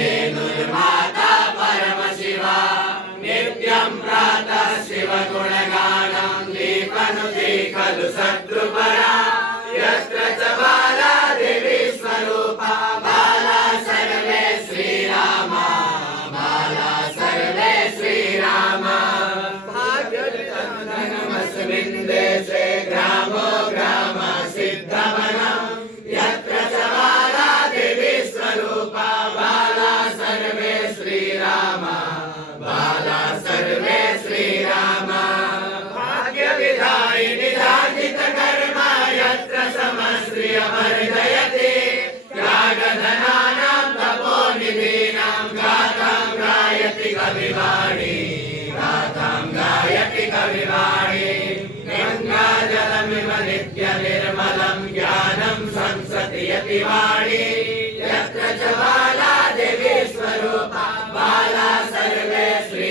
धेनुर्माता परमशिवा नित्यं प्रातः शिवगुणगानं दीपनुते खलु सद्रुपरा यत्र च बाला देवी स्वरूपा बाला सर्वे श्रीरामा बाला सर्वे श्रीरामा भाग्यधनमस्मिन् देशे ग्रामो ग्राम सिद्धवनं यत्र च बाला देवी स्वरूपा बाला सर्वे श्रीरामा बाला सर्वे श्रीरामा भाग्यविधायिनि धार्मिककर्मा यत्र समश्रियमर्दयति त्यागधनानां तपोनिधीनां गाथां गायति कविवाणी गाथां गायति कविवाणी गङ्गाजलमिव नित्यनिर्मलं ज्ञानं संसति यति वाणी यत्र च बाला देवी स्वरूपा बाला सर्वे श्री